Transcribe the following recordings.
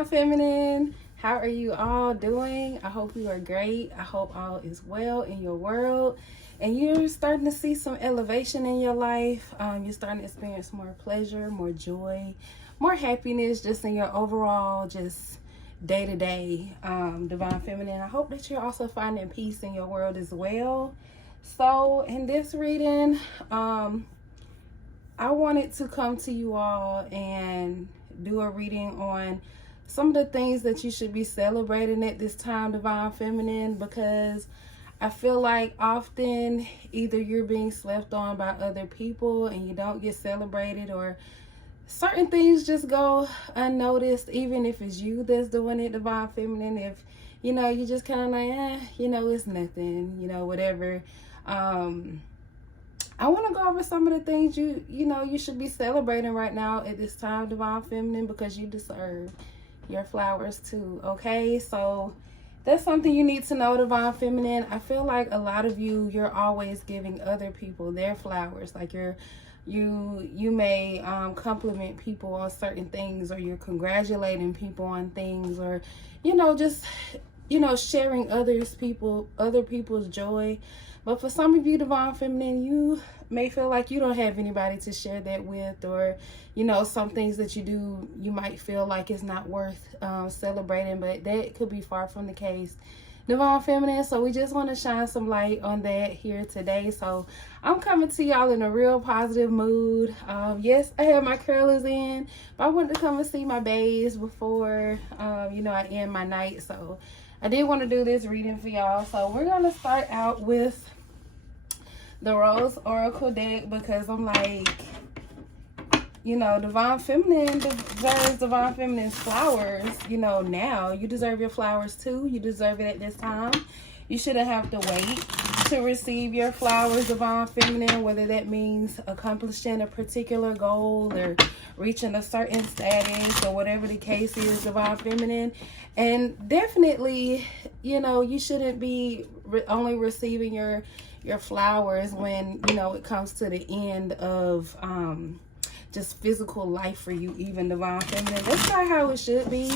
Divine Feminine. How are you all doing? I hope you are great. I hope all is well in your world. And you're starting to see some elevation in your life. You're starting to experience more pleasure, more joy, more happiness just in your overall just day-to-day Divine Feminine. I hope that you're also finding peace in your world as well. So in this reading, I wanted to come to you all and do a reading on some of the things that you should be celebrating at this time, Divine Feminine, because I feel like often either you're being slept on by other people and you don't get celebrated, or certain things just go unnoticed, even if it's you that's doing it, Divine Feminine. If, you know, you just kind of like, it's nothing, whatever. I want to go over some of the things you should be celebrating right now at this time, Divine Feminine, because you deserve your flowers too, okay? So that's something you need to know, Divine Feminine. I feel like a lot of you're always giving other people their flowers. Like you may compliment people on certain things, or you're congratulating people on things, or just sharing other people's joy. But for some of you, Divine Feminine, you may feel like you don't have anybody to share that with, or some things that you do, you might feel like it's not worth celebrating, but that could be far from the case, Divine Feminine. So we just want to shine some light on that here today. So I'm coming to y'all in a real positive mood. Yes, I have my curlers in, but I wanted to come and see my babes before I end my night. So I did want to do this reading for y'all. So we're going to start out with the Rose Oracle deck, because I'm like, Divine Feminine deserves Divine Feminine's flowers, now. You deserve your flowers too. You deserve it at this time. You shouldn't have to wait to receive your flowers, Divine Feminine, whether that means accomplishing a particular goal or reaching a certain status, or whatever the case is, Divine Feminine. And definitely, you shouldn't be only receiving your flowers when, it comes to the end of just physical life for you, even, Divine Feminine. That's not how it should be.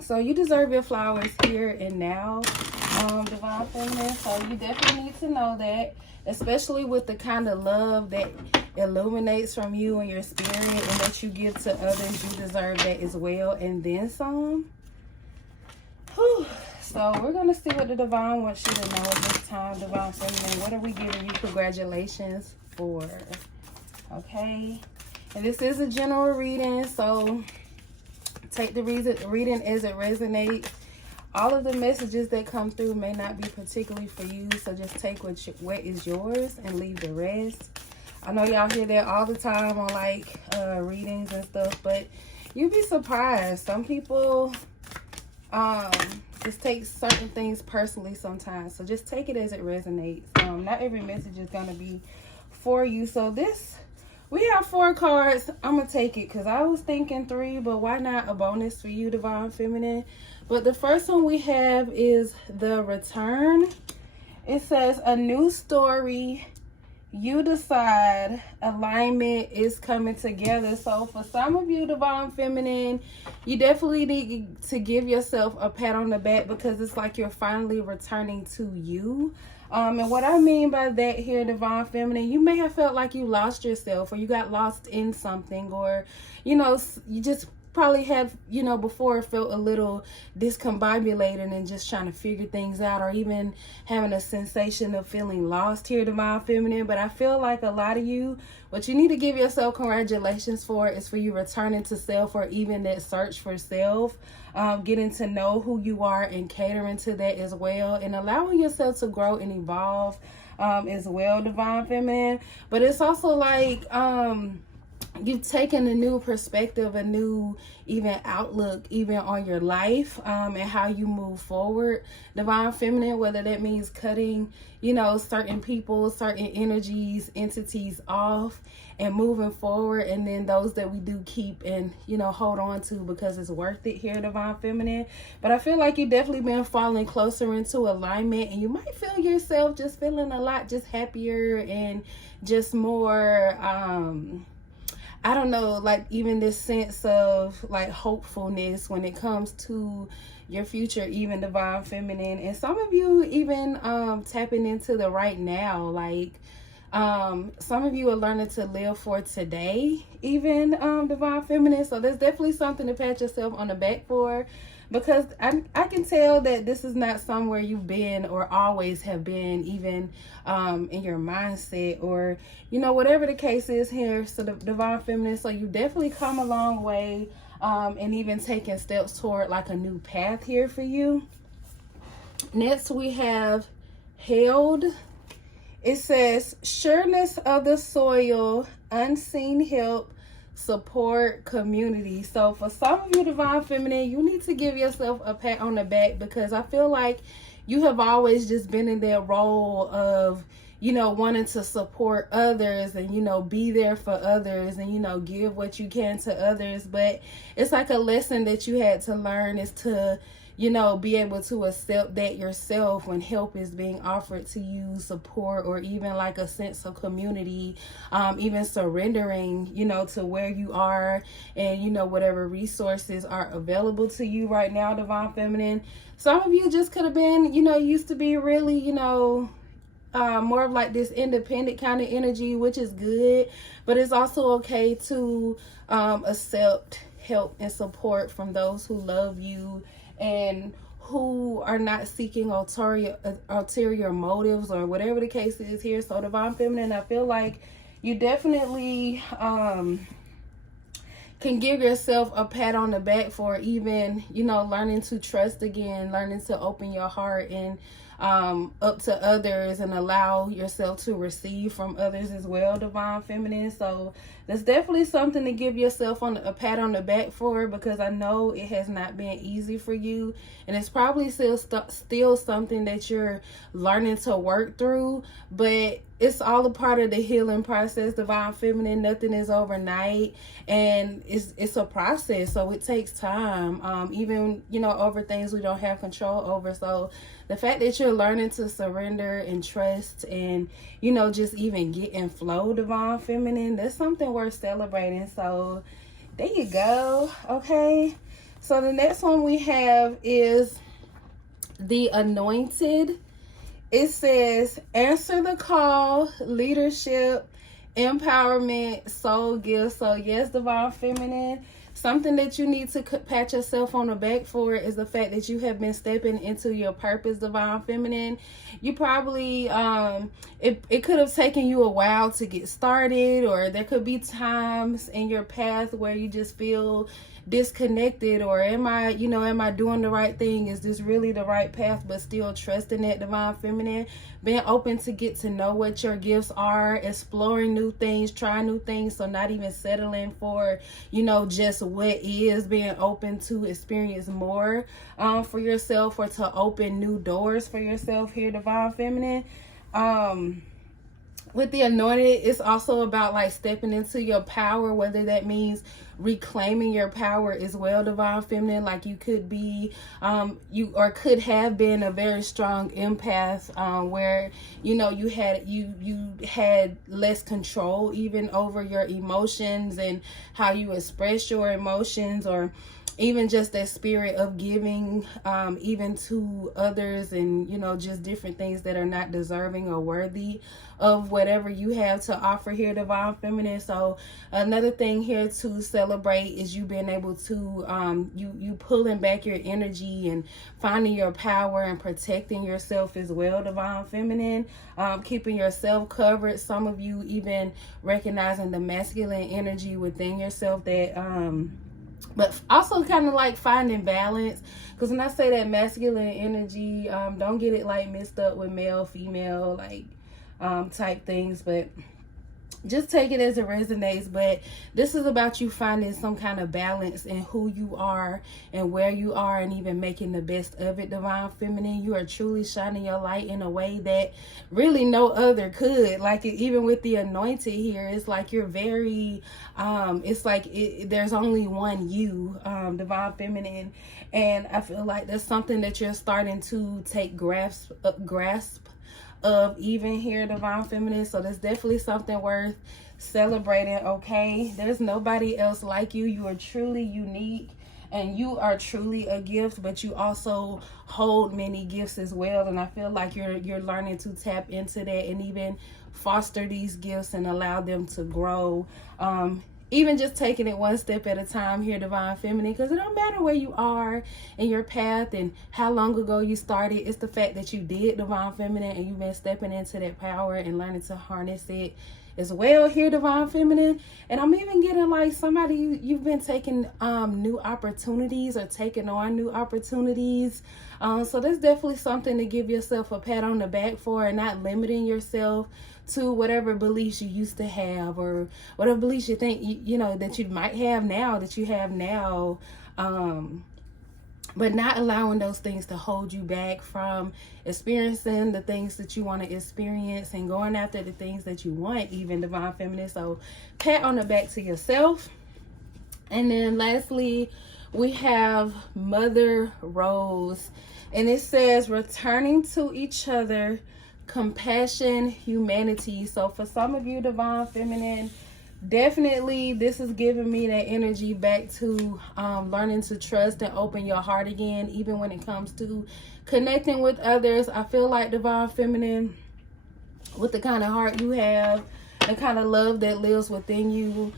So you deserve your flowers here and now, Divine Feminine. So you definitely need to know that, especially with the kind of love that illuminates from you and your spirit and that you give to others. You deserve that as well, and then some. Whew. So we're going to see what the Divine wants you to know at this time, Divine Feminine. What are we giving you congratulations for? Okay. And this is a general reading, so take the reading as it resonates. All of the messages that come through may not be particularly for you, so just take what is yours and leave the rest. I know y'all hear that all the time on like readings and stuff, but you'd be surprised. Some people just take certain things personally sometimes, so just take it as it resonates. Not every message is going to be for you. So we have 4 cards. I'm going to take it because I was thinking 3, but why not a bonus for you, Divine Feminine? But the first one we have is the Return. It says, a new story. You decide. Alignment is coming together. So for some of you, Divine Feminine, you definitely need to give yourself a pat on the back, because it's like you're finally returning to you. And what I mean by that here, Divine Feminine, you may have felt like you lost yourself, or you got lost in something, or, you just probably had, before felt a little discombobulated and just trying to figure things out, or even having a sensation of feeling lost here, Divine Feminine. But I feel like a lot of you, what you need to give yourself congratulations for is for you returning to self, or even that search for self, getting to know who you are and catering to that as well, and allowing yourself to grow and evolve as well, Divine Feminine. But it's also like you've taken a new perspective, a new even outlook even on your life, and how you move forward, Divine Feminine, whether that means cutting certain people, certain energies, entities off, and moving forward, and then those that we do keep and hold on to because it's worth it here, Divine Feminine. But I feel like you definitely been falling closer into alignment, and you might feel yourself just feeling a lot just happier and just more I don't know, like even this sense of like hopefulness when it comes to your future, even divine feminine. And some of you even tapping into the right now, like some of you are learning to live for today, even divine feminine. So there's definitely something to pat yourself on the back for, because I can tell that this is not somewhere you've been or always have been, even in your mindset, or whatever the case is here. So the divine feminine, so you definitely come a long way, and even taking steps toward like a new path here for you. Next we have held. It says sureness of the soil, unseen help, support, community. So for some of you divine feminine, you need to give yourself a pat on the back, because I feel like you have always just been in that role of wanting to support others and be there for others and give what you can to others. But it's like a lesson that you had to learn, is to be able to accept that yourself when help is being offered to you, support, or even like a sense of community, even surrendering, to where you are and, whatever resources are available to you right now, divine feminine. Some of you just could have been, used to be really, more of like this independent kind of energy, which is good, but it's also okay to accept help and support from those who love you and who are not seeking ulterior motives or whatever the case is here. So divine feminine, I feel like you definitely can give yourself a pat on the back for even learning to trust again, learning to open your heart and up to others, and allow yourself to receive from others as well, divine feminine. So that's definitely something to give yourself a pat on the back for, because I know it has not been easy for you, and it's probably still something that you're learning to work through, but it's all a part of the healing process, divine feminine. Nothing is overnight, and it's a process, so it takes time, even over things we don't have control over. So the fact that you're learning to surrender and trust and just even get in flow, divine feminine, that's something worth celebrating. So there you go. Okay, so the next one we have is the anointed. It says answer the call, leadership, empowerment, soul gifts. So yes, divine feminine, something that you need to pat yourself on the back for is the fact that you have been stepping into your purpose, divine feminine. You probably it could have taken you a while to get started, or there could be times in your path where you just feel disconnected, or am I doing the right thing? Is this really the right path? But still trusting that, divine feminine, being open to get to know what your gifts are, exploring new things, trying new things. So not even settling for just what is, being open to experience more for yourself, or to open new doors for yourself here, divine feminine. With the anointed, it's also about like stepping into your power, whether that means reclaiming your power as well, divine feminine. Like you could be you could have been a very strong empath, where you had less control even over your emotions and how you express your emotions, or even just that spirit of giving even to others, and just different things that are not deserving or worthy of whatever you have to offer here, divine feminine. So another thing here to celebrate is you being able to you pulling back your energy and finding your power and protecting yourself as well, divine feminine. Keeping yourself covered. Some of you even recognizing the masculine energy within yourself, that but also kind of like finding balance, because when I say that masculine energy, don't get it like mixed up with male, female, like type things, but just take it as it resonates. But this is about you finding some kind of balance in who you are and where you are, and even making the best of it, divine feminine. You are truly shining your light in a way that really no other could. Like even with the anointed here, it's like you're very it's like there's only one you, divine feminine. And I feel like that's something that you're starting to take grasp of even here, Divine Feminine. So that's definitely something worth celebrating, okay? There's nobody else like you. You are truly unique. And you are truly a gift, but you also hold many gifts as well. And I feel like you're learning to tap into that and even foster these gifts and allow them to grow. Even just taking it one step at a time here, Divine Feminine, because it don't matter where you are in your path and how long ago you started. It's the fact that you did, Divine Feminine, and you've been stepping into that power and learning to harness it as well here, Divine Feminine. And I'm even getting like somebody, you've been taking new opportunities or taking on new opportunities. So that's definitely something to give yourself a pat on the back for, and not limiting yourself to whatever beliefs you used to have or whatever beliefs you think you know that you might have now, that you have now. But not allowing those things to hold you back from experiencing the things that you want to experience and going after the things that you want, even, Divine Feminine. So pat on the back to yourself. And then lastly, we have Mother Rose. And it says, returning to each other, compassion, humanity. So for some of you, Divine Feminine, definitely this is giving me that energy back to learning to trust and open your heart again, even when it comes to connecting with others. I feel like, Divine Feminine, with the kind of heart you have, the kind of love that lives within you,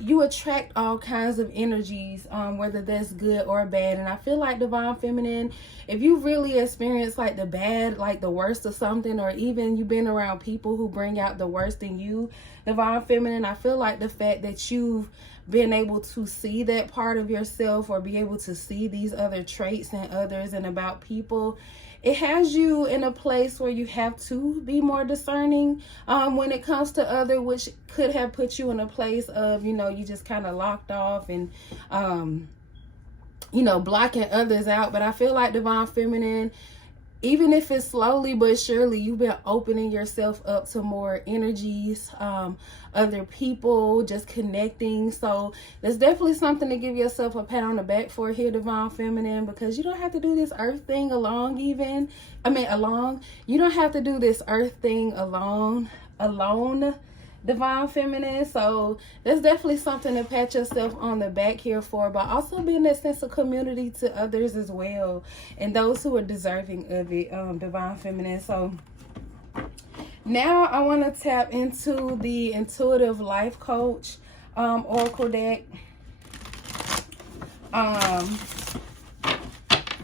you attract all kinds of energies, whether that's good or bad. And I feel like, Divine Feminine, if you really experience like the bad, like the worst of something, or even you've been around people who bring out the worst in you, Divine Feminine, I feel like the fact that you've been able to see that part of yourself, or be able to see these other traits in others and about people, it has you in a place where you have to be more discerning when it comes to other, which could have put you in a place of, you know, you just kind of locked off and, you know, blocking others out. But I feel like, Divine Feminine, even if it's slowly but surely, you've been opening yourself up to more energies, other people, just connecting. So there's definitely something to give yourself a pat on the back for here, Divine Feminine, because you don't have to do this earth thing alone. You don't have to do this earth thing alone, Divine Feminine. So there's definitely something to pat yourself on the back here for, but also being that sense of community to others as well, and those who are deserving of it, Divine Feminine. So now I want to tap into the Intuitive Life Coach Oracle deck.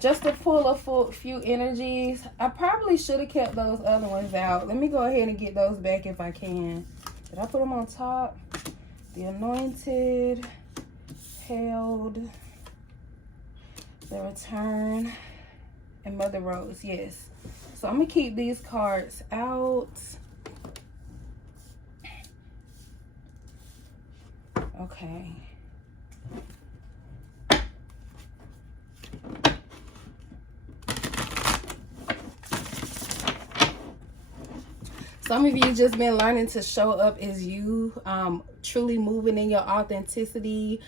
Just to pull a few energies. I probably should have kept those other ones out. Let me go ahead and get those back if I can. Did I put them on top? The Anointed, Held, the Return, and Mother Rose. Yes. So I'm going to keep these cards out. Okay. Some of you just been learning to show up as you, truly moving in your authenticity,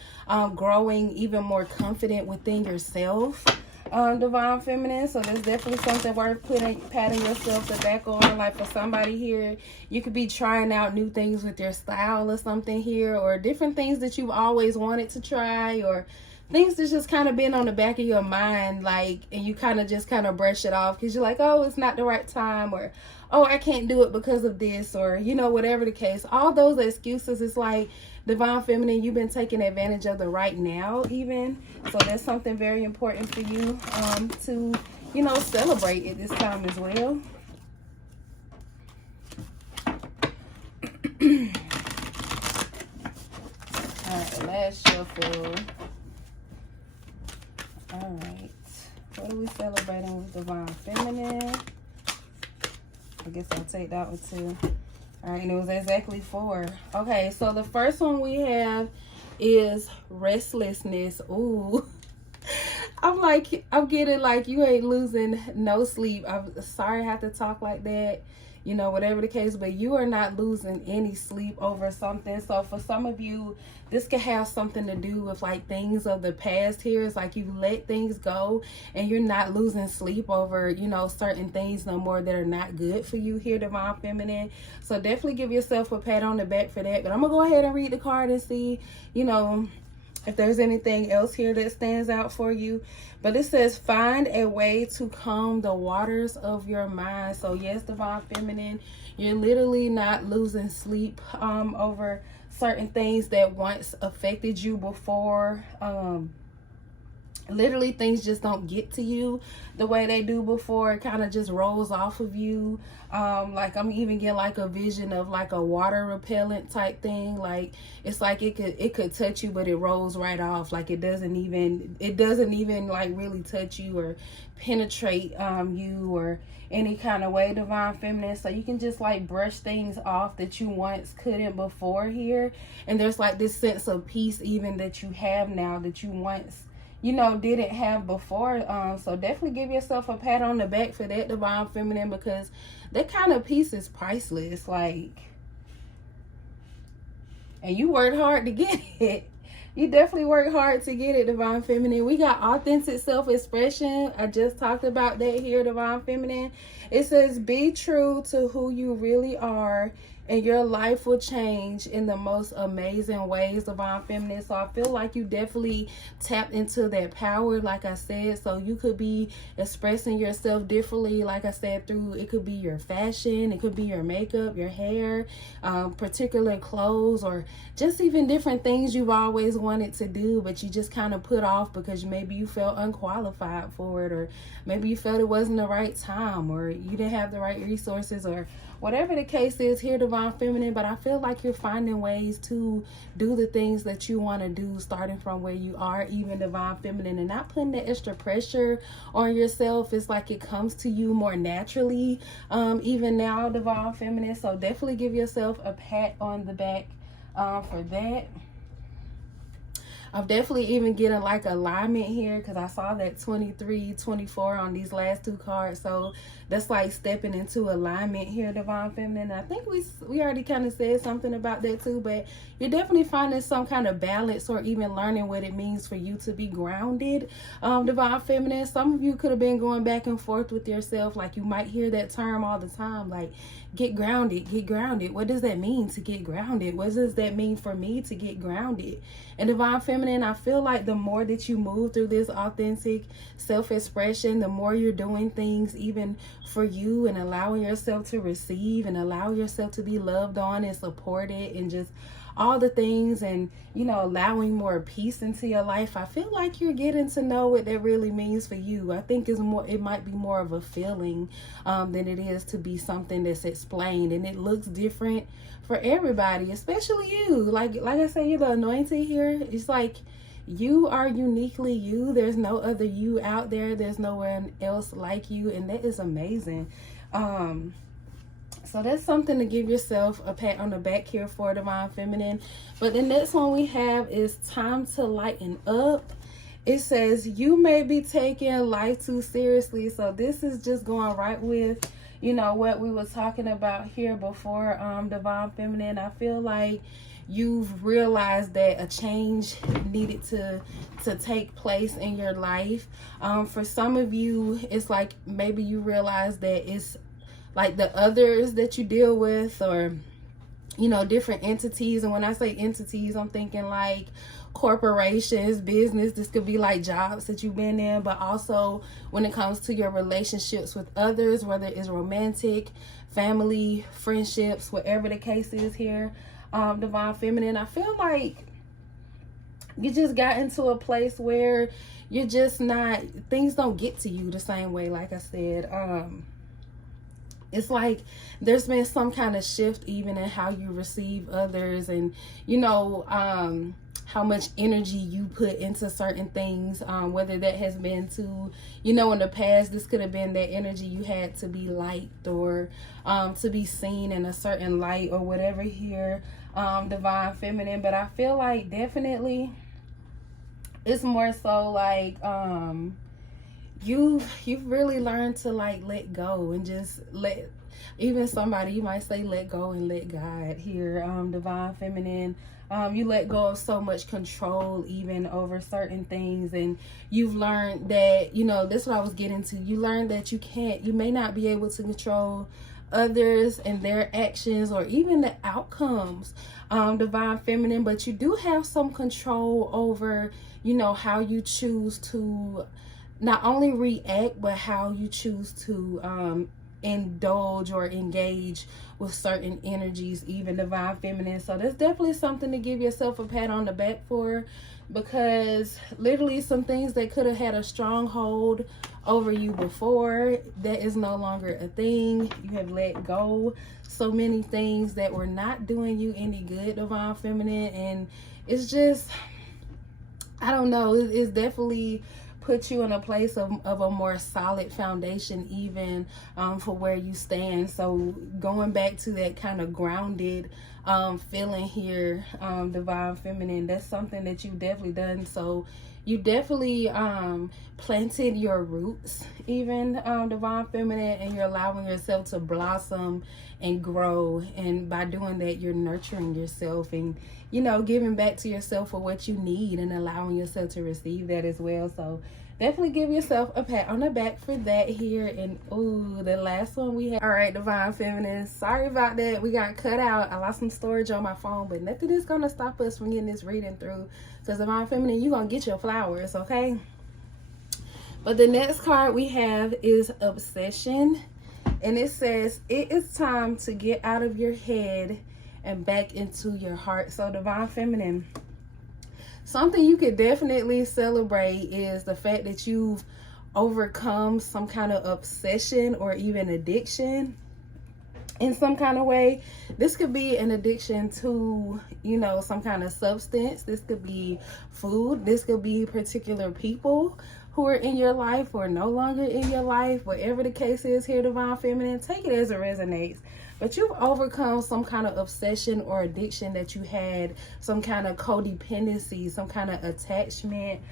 growing even more confident within yourself, Divine Feminine. So there's definitely something worth patting yourself the back on. Like for somebody here, you could be trying out new things with your style or something here, or different things that you've always wanted to try, or things that's just kind of been on the back of your mind, like, and you kind of brush it off because you're like, oh, it's not the right time, or oh, I can't do it because of this, or, you know, whatever the case. All those excuses, it's like, Divine Feminine, you've been taking advantage of the right now even. So that's something very important for you to, you know, celebrate at this time as well. All right, last shuffle. All right, what are we celebrating with Divine Feminine? I guess I'll take that one too. All right, and it was exactly 4. Okay, so the first one we have is restlessness. Ooh, I'm getting like you ain't losing no sleep. I'm sorry I have to talk like that. you know, whatever the case, but you are not losing any sleep over something. So for some of you, this could have something to do with like things of the past here. It's like you let things go and you're not losing sleep over, you know, certain things no more that are not good for you here, Divine Feminine. So definitely give yourself a pat on the back for that. But I'm gonna go ahead and read the card and see, you know, if there's anything else here that stands out for you. But it says, find a way to calm the waters of your mind. So yes, Divine Feminine, you're literally not losing sleep over certain things that once affected you before. Literally things just don't get to you the way they do before. It kind of just rolls off of you. Like I'm even getting like a vision of like a water repellent type thing. Like it's like it could touch you, but it rolls right off. Like it doesn't even like really touch you or penetrate you or any kind of way, Divine Feminine. So you can just like brush things off that you once couldn't before here. And there's like this sense of peace even that you have now that you once, you know, didn't have before. So definitely give yourself a pat on the back for that, Divine Feminine, because that kind of peace is priceless. Like, and you worked hard to get it. You definitely worked hard to get it, Divine Feminine. We got authentic self-expression. I just talked about that here, Divine Feminine. It says, be true to who you really are, and your life will change in the most amazing ways, Divine Feminine. So I feel like you definitely tapped into that power, like I said. So you could be expressing yourself differently, like I said, through, it could be your fashion, it could be your makeup, your hair, particular clothes, or just even different things you've always wanted to do, but you just kind of put off because maybe you felt unqualified for it, or maybe you felt it wasn't the right time, or you didn't have the right resources, or whatever the case is here, Divine Feminine. But I feel like you're finding ways to do the things that you want to do, starting from where you are, even, Divine Feminine, and not putting the extra pressure on yourself. It's like it comes to you more naturally, even now, Divine Feminine. So definitely give yourself a pat on the back for that. I'm definitely even getting like alignment here, because I saw that 23, 24 on these last two cards. So that's like stepping into alignment here, Divine Feminine. I think we already kind of said something about that too, but you're definitely finding some kind of balance, or even learning what it means for you to be grounded, Divine Feminine. Some of you could have been going back and forth with yourself. Like you might hear that term all the time, like get grounded, get grounded. What does that mean to get grounded? What does that mean for me to get grounded? And Divine Feminine, I feel like the more that you move through this authentic self-expression, the more you're doing things even for you, and allowing yourself to receive, and allow yourself to be loved on and supported, and just all the things, and, you know, allowing more peace into your life. I feel like you're getting to know what that really means for you. I think it's more, it might be more of a feeling than it is to be something that's explained, and it looks different for everybody, especially you. Like I said, you're the anointed here. It's like you are uniquely you. There's no other you out there. There's no one else like you, and that is amazing. So that's something to give yourself a pat on the back here for, Divine Feminine. But the next one we have is time to lighten up. It says, you may be taking life too seriously. So this is just going right with, you know, what we were talking about here before, Divine Feminine. I feel like you've realized that a change needed to take place in your life. For some of you, it's like maybe you realize that it's like the others that you deal with, or, you know, different entities. And when I say entities, I'm thinking like corporations, business. This could be like jobs that you've been in, but also when it comes to your relationships with others, whether it's romantic, family, friendships, whatever the case is here, Divine Feminine. I feel like you just got into a place where you're just not, things don't get to you the same way. Like I said, it's like there's been some kind of shift even in how you receive others, and, you know, how much energy you put into certain things, whether that has been to, you know, in the past, this could have been that energy you had to be liked, or to be seen in a certain light, or whatever here, Divine Feminine. But I feel like definitely it's more so like you've really learned to like let go, and just even somebody, you might say let go and let God here, Divine Feminine. You let go of so much control even over certain things, and you've learned that, you know, this is what I was getting to. You learned that you may not be able to control others and their actions or even the outcomes, Divine Feminine, but you do have some control over, you know, how you choose to not only react, but how you choose to indulge or engage with certain energies, even Divine Feminine. So that's definitely something to give yourself a pat on the back for, because literally some things that could have had a strong hold over you before, that is no longer a thing. You have let go so many things that were not doing you any good, Divine Feminine, and it's just, I don't know, it's definitely put you in a place of a more solid foundation, even for where you stand. So going back to that kind of grounded feeling here, Divine Feminine, that's something that you've definitely done. So you definitely planted your roots, even Divine Feminine, and you're allowing yourself to blossom and grow. And by doing that, you're nurturing yourself and, you know, giving back to yourself for what you need and allowing yourself to receive that as well. So definitely give yourself a pat on the back for that here. And ooh, the last one we have. All right, Divine Feminine, sorry about that. We got cut out. I lost some storage on my phone, but nothing is gonna stop us from getting this reading through. So Divine Feminine, you're gonna get your flowers, okay? But the next card we have is Obsession, and it says it is time to get out of your head and back into your heart. So Divine Feminine, something you could definitely celebrate is the fact that you've overcome some kind of obsession or even addiction in some kind of way. This could be an addiction to, you know, some kind of substance. This could be food. This could be particular people who are in your life or no longer in your life. Whatever the case is here, Divine Feminine, take it as it resonates. But you've overcome some kind of obsession or addiction that you had, some kind of codependency, some kind of attachment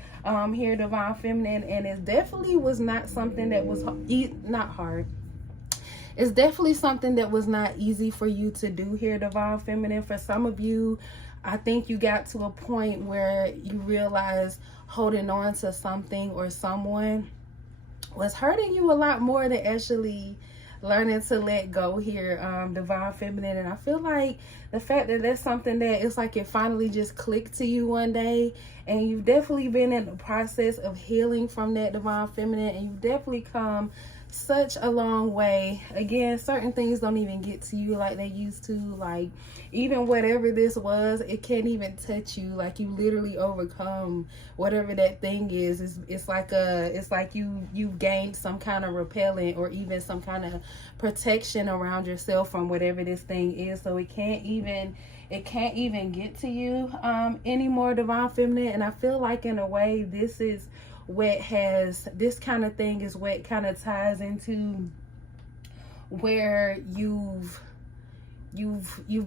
here, Divine Feminine. And it definitely was not something that was not hard. It's definitely something that was not easy for you to do here, Divine Feminine. For some of you, I think you got to a point where you realized holding on to something or someone was hurting you a lot more than actually learning to let go here, Divine Feminine. And I feel like the fact that that's something that it's like it finally just clicked to you one day, and you've definitely been in the process of healing from that, Divine Feminine, and you've definitely come such a long way. Again, certain things don't even get to you like they used to. Like even whatever this was, it can't even touch you. Like you literally overcome whatever that thing is. It's like you gained some kind of repellent or even some kind of protection around yourself from whatever this thing is. So it can't even get to you anymore, Divine Feminine. And I feel like in a way this kind of thing is what kind of ties into where you've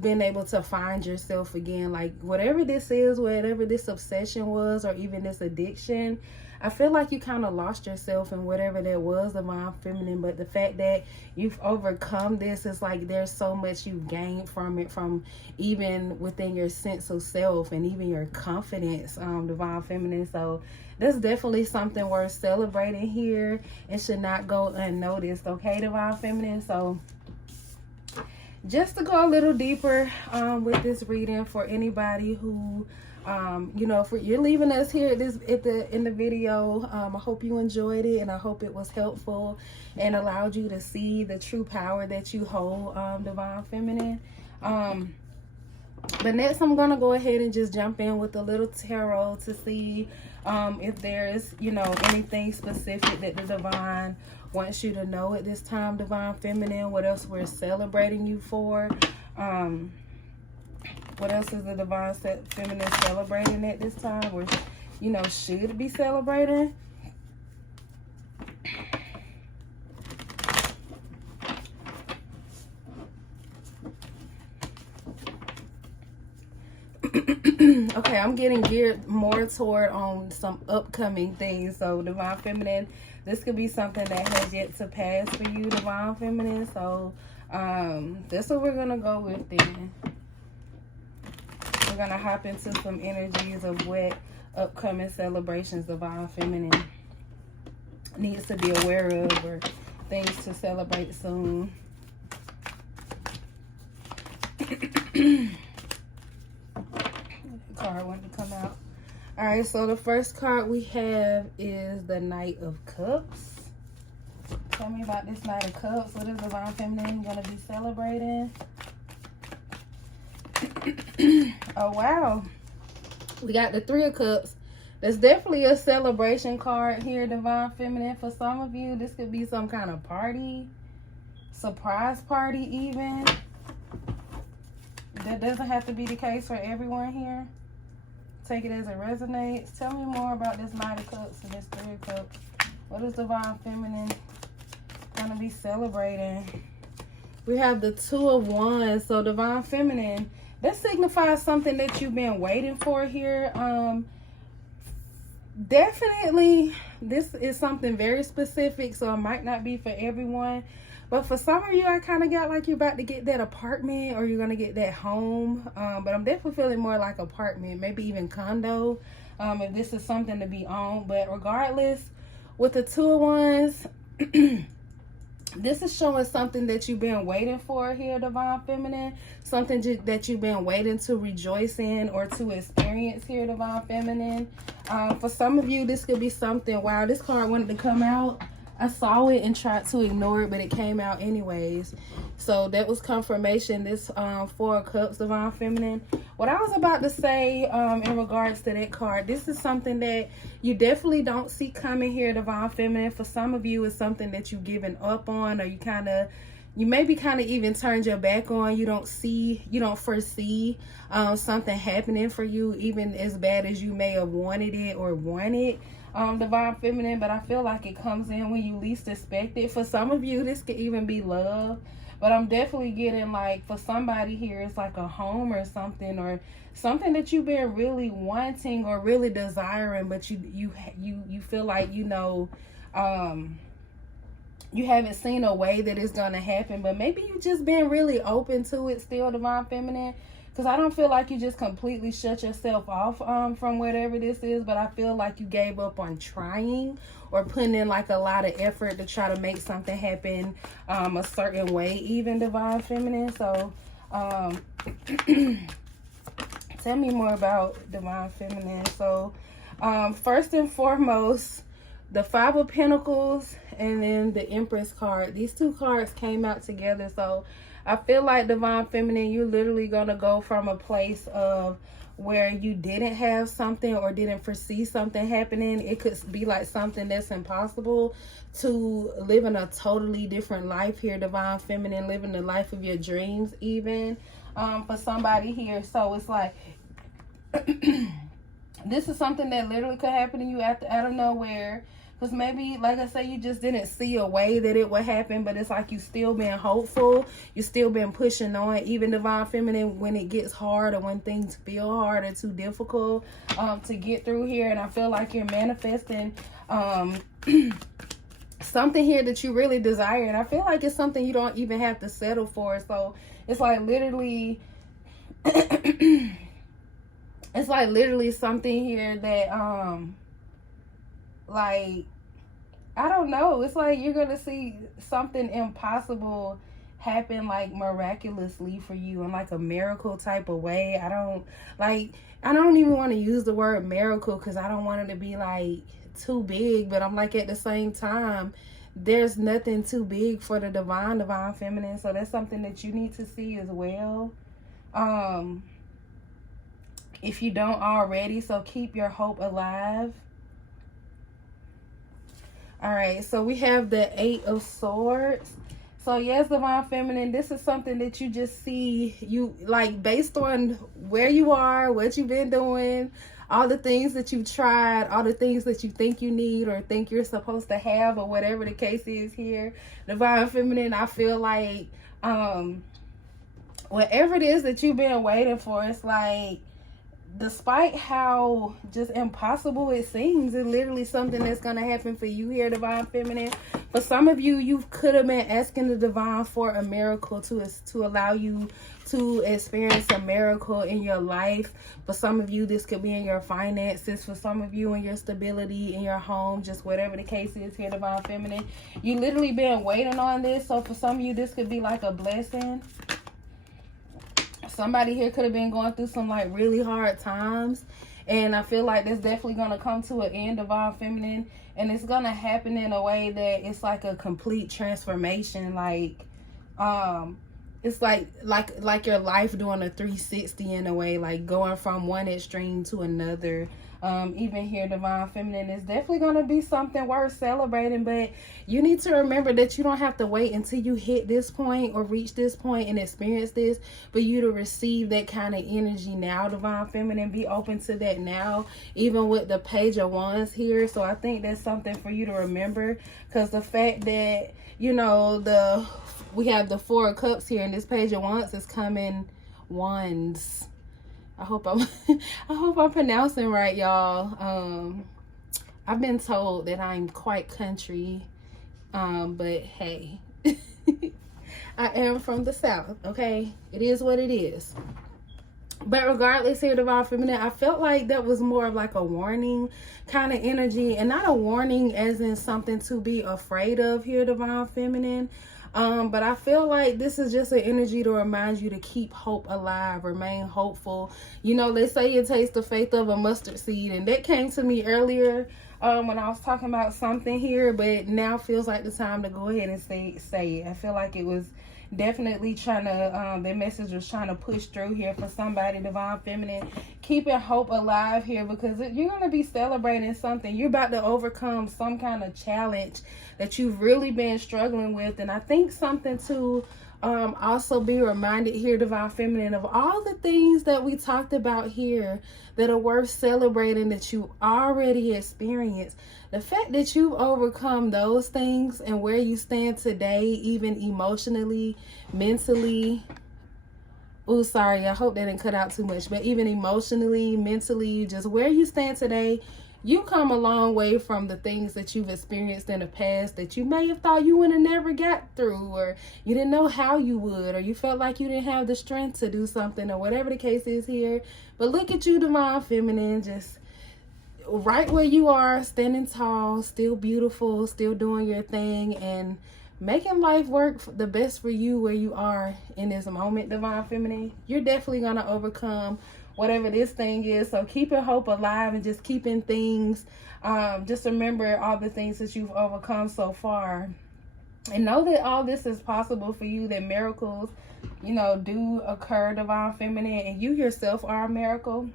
been able to find yourself again. Like whatever this is, whatever this obsession was, or even this addiction, I feel like you kind of lost yourself in whatever that was, Divine Feminine. But the fact that you've overcome this is like there's so much you've gained from it, from even within your sense of self and even your confidence, Divine Feminine. So that's definitely something worth celebrating here and should not go unnoticed, okay, Divine Feminine? So just to go a little deeper with this reading, for anybody who you know, if you're leaving us here in the video, I hope you enjoyed it, and I hope it was helpful and allowed you to see the true power that you hold, Divine Feminine. But next I'm gonna go ahead and just jump in with a little tarot to see if there's, you know, anything specific that the Divine wants you to know at this time, Divine Feminine. What else we're celebrating you for? What else is the Divine Feminine celebrating at this time, or, you know, should be celebrating? Okay, I'm getting geared more toward on some upcoming things. So Divine Feminine, this could be something that has yet to pass for you, Divine Feminine. So That's what we're gonna go with then. We're gonna hop into some energies of what upcoming celebrations Divine Feminine needs to be aware of, or things to celebrate soon. Card wanted to come out. All right, so the first card we have is the Knight of Cups. Tell me about this Knight of Cups. What is Divine Feminine going to be celebrating? Oh, wow. We got the Three of Cups. There's definitely a celebration card here, Divine Feminine. For some of you, this could be some kind of party. Surprise party, even. That doesn't have to be the case for everyone here. Take it as it resonates. Tell me more about this Knight of Cups and this Three of Cups. What is Divine Feminine going to be celebrating? We have the Two of Wands. So Divine Feminine, that signifies something that you've been waiting for here. Definitely, this is something very specific, so it might not be for everyone. But for some of you, I kind of got like you're about to get that apartment or you're going to get that home. But I'm definitely feeling more like apartment, maybe even condo, if this is something to be owned. But regardless, with the Two of Wands, this is showing something that you've been waiting for here, Divine Feminine. Something that you've been waiting to rejoice in or to experience here, Divine Feminine. For some of you, this could be something. Wow, this card wanted to come out. I saw it and tried to ignore it, but it came out anyways. So that was confirmation. This Four of Cups, Divine Feminine. What I was about to say in regards to that card, this is something that you definitely don't see coming here, Divine Feminine. For some of you, it's something that you've given up on, or you maybe kind of even turned your back on. You don't foresee something happening for you, even as bad as you may have wanted it or want it. Divine Feminine, but I feel like it comes in when you least expect it. For some of you, this could even be love, but I'm definitely getting like for somebody here, it's like a home or something that you've been really wanting or really desiring, but you feel like you haven't seen a way that it's gonna happen, but maybe you just been really open to it still, Divine Feminine. Because I don't feel like you just completely shut yourself off from whatever this is, but I feel like you gave up on trying or putting in like a lot of effort to try to make something happen a certain way, even, Divine Feminine. So tell me more about Divine Feminine. So first and foremost, the Five of Pentacles and then the Empress card. These two cards came out together. So I feel like, Divine Feminine, you're literally going to go from a place of where you didn't have something or didn't foresee something happening. It could be like something that's impossible, to living a totally different life here, Divine Feminine, living the life of your dreams even, for somebody here. So it's like this is something that literally could happen to you out of nowhere. Because maybe, like I say, you just didn't see a way that it would happen, but it's like you still been hopeful. You still been pushing on, even, Divine Feminine, when it gets hard or when things feel hard or too difficult to get through here. And I feel like you're manifesting something here that you really desire. And I feel like it's something you don't even have to settle for. So it's like literally... it's like literally something here that... like, I don't know, it's like you're gonna see something impossible happen, like miraculously for you, in like a miracle type of way. I don't even want to use the word miracle because I don't want it to be like too big, but I'm like, at the same time, there's nothing too big for the Divine Feminine. So that's something that you need to see as well, if you don't already. So keep your hope alive. All right, so we have the Eight of Swords. So yes, Divine Feminine, this is something that you just see, you like, based on where you are, what you've been doing, all the things that you've tried, all the things that you think you need or think you're supposed to have, or whatever the case is here, Divine Feminine, I feel like whatever it is that you've been waiting for, it's like despite how just impossible it seems, it's literally something that's going to happen for you here, Divine Feminine. For some of you, you could have been asking the Divine for a miracle to allow you to experience a miracle in your life. For some of you, this could be in your finances. For some of you, in your stability, in your home, just whatever the case is here, Divine Feminine. You literally been waiting on this. So for some of you, this could be like a blessing. Somebody here could have been going through some like really hard times, and I feel like that's definitely going to come to an end, Divine Feminine, and it's going to happen in a way that it's like a complete transformation. Like it's like your life doing a 360 in a way, like going from one extreme to another. Even here, Divine Feminine, is definitely going to be something worth celebrating, but you need to remember that you don't have to wait until you hit this point or reach this point and experience this for you to receive that kind of energy now, Divine Feminine. Be open to that now, even with the Page of Wands here. So I think that's something for you to remember, because the fact that, you know, we have the Four of Cups here, and this Page of Wands is coming wands. I hope I'm pronouncing right, y'all. I've been told that I'm quite country, but hey, I am from the South, okay? It is what it is. But regardless here, Divine Feminine, I felt like that was more of like a warning kind of energy, and not a warning as in something to be afraid of here, Divine Feminine. But I feel like this is just an energy to remind you to keep hope alive, remain hopeful. You know, they say it takes the faith of a mustard seed, and that came to me earlier when I was talking about something here, but now feels like the time to go ahead and say it. I feel like it was definitely trying to, the message was trying to push through here for somebody, Divine Feminine. Keeping hope alive here, because you're going to be celebrating something. You're about to overcome some kind of challenge that you've really been struggling with. And I think something to also be reminded here, Divine Feminine, of all the things that we talked about here that are worth celebrating that you already experienced. The fact that you've overcome those things and where you stand today, even emotionally, mentally. Oh, sorry, I hope that didn't cut out too much. But even emotionally, mentally, just where you stand today, you come a long way from the things that you've experienced in the past that you may have thought you would have never got through, or you didn't know how you would, or you felt like you didn't have the strength to do something, or whatever the case is here. But look at you, Divine Feminine, just right where you are, standing tall, still beautiful, still doing your thing, and making life work the best for you where you are in this moment, Divine Feminine. You're definitely going to overcome whatever this thing is. So keeping hope alive and just keeping things, just remember all the things that you've overcome so far. And know that all this is possible for you, that miracles, you know, do occur, Divine Feminine, and you yourself are a miracle.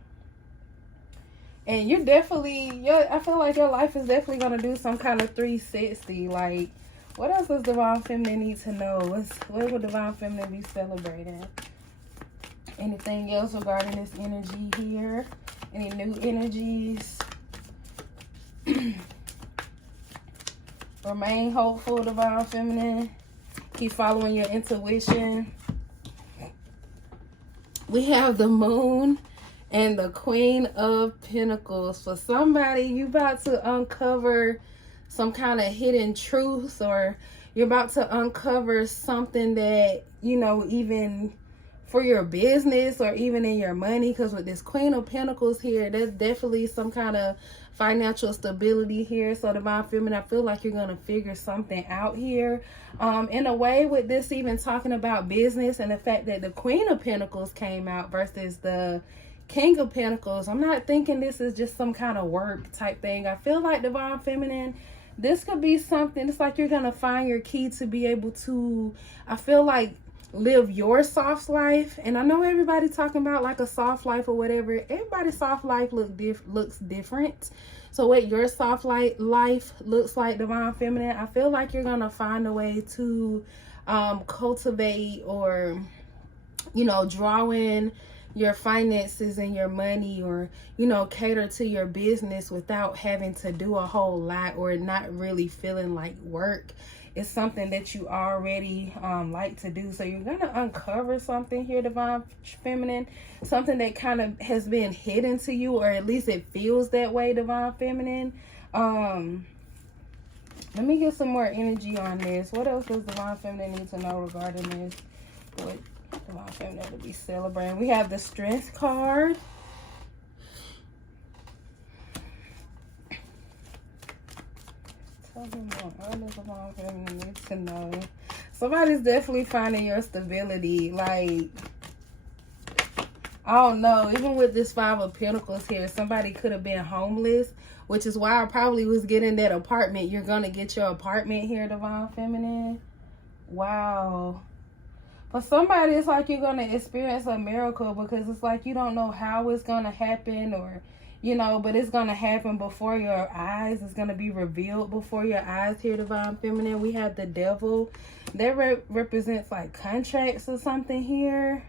And you're definitely, I feel like your life is definitely going to do some kind of 360. Like, what else does Divine Feminine need to know? What would Divine Feminine be celebrating? Anything else regarding this energy here? Any new energies? Remain hopeful, Divine Feminine. Keep following your intuition. We have the Moon and the Queen of Pentacles. For somebody, you about to uncover some kind of hidden truths, or you're about to uncover something that, you know, even for your business or even in your money, because with this Queen of Pentacles here, there's definitely some kind of financial stability here. So Divine Feminine, I feel like you're going to figure something out here. In a way, with this even talking about business and the fact that the Queen of Pentacles came out versus the King of Pentacles, I'm not thinking this is just some kind of work type thing. I feel like, Divine Feminine, this could be something. It's like you're going to find your key to be able to, I feel like, live your soft life. And I know everybody talking about like a soft life or whatever. Everybody's soft life looks different. So what your soft life looks like, Divine Feminine, I feel like you're going to find a way to cultivate, or, you know, draw in your finances and your money, or, you know, cater to your business without having to do a whole lot, or not really feeling like work. it's something that you already like to do. So you're gonna uncover something here, Divine Feminine, something that kind of has been hidden to you, or at least it feels that way, Divine Feminine. Let me get some more energy on this. What else does Divine Feminine need to know regarding this? What Divine Feminine to be celebrating? We have the Strength card. Tell me more. What does Divine Feminine need to know? Somebody's definitely finding your stability. Like, I don't know. Even with this Five of Pentacles here, somebody could have been homeless, which is why I probably was getting that apartment. You're going to get your apartment here, Divine Feminine. Wow. For somebody, it's like you're going to experience a miracle, because it's like you don't know how it's going to happen, or, you know, but it's going to happen before your eyes. It's going to be revealed before your eyes here, Divine Feminine. We have the Devil. That represents like contracts or something here.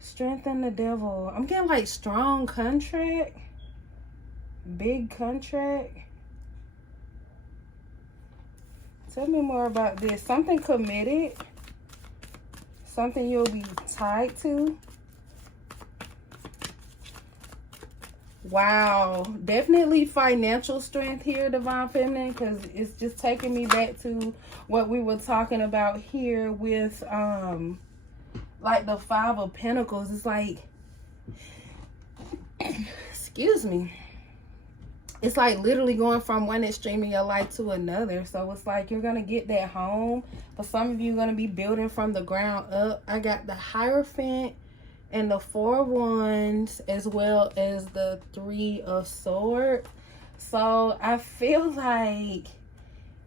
Strength and the Devil. I'm getting like strong contract. Big contract. Tell me more about this. Something committed. Something you'll be tied to. Wow. Definitely financial strength here, Divine Feminine, because it's just taking me back to what we were talking about here with like the Five of Pentacles. It's like, excuse me, it's like literally going from one extreme of your life to another. So it's like you're gonna get that home. For some of you, gonna be building from the ground up. I got the Hierophant and the Four of Wands, as well as the Three of Swords. So I feel like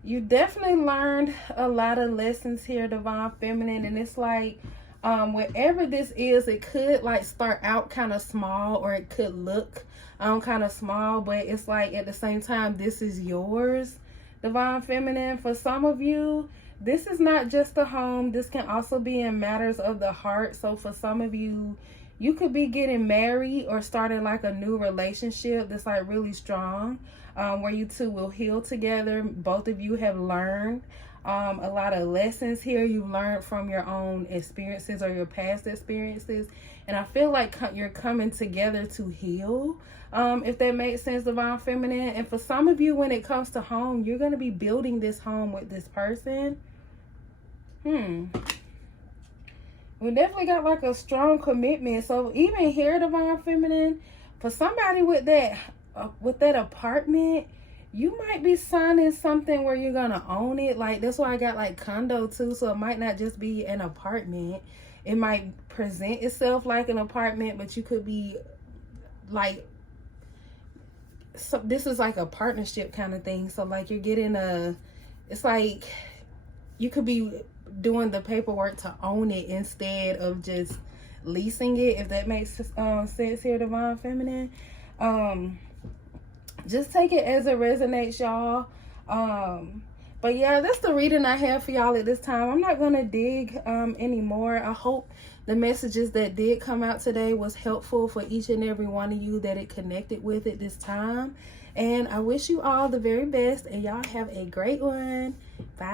you definitely learned a lot of lessons here, Divine Feminine. And it's like, wherever this is, it could like start out kind of small, or it could look kind of small, but it's like at the same time, this is yours, Divine Feminine. For some of you, this is not just a home. This can also be in matters of the heart. So for some of you, you could be getting married or starting like a new relationship that's like really strong, where you two will heal together. Both of you have learned a lot of lessons here. You've learned from your own experiences or your past experiences. And I feel like you're coming together to heal, if that makes sense, Divine Feminine. And for some of you, when it comes to home, you're going to be building this home with this person. We definitely got like a strong commitment. So even here, Divine Feminine, for somebody with that apartment, you might be signing something where you're gonna own it. Like, that's why I got like condo too. So it might not just be an apartment. It might present itself like an apartment, but you could be like, so this is like a partnership kind of thing. So like you're getting it's like you could be doing the paperwork to own it instead of just leasing it, if that makes sense here, Divine Feminine. Just take it as it resonates, y'all. But yeah, that's the reading I have for y'all at this time. I'm not gonna dig anymore. I hope the messages that did come out today was helpful for each and every one of you that it connected with at this time. And I wish you all the very best, and y'all have a great one. Bye.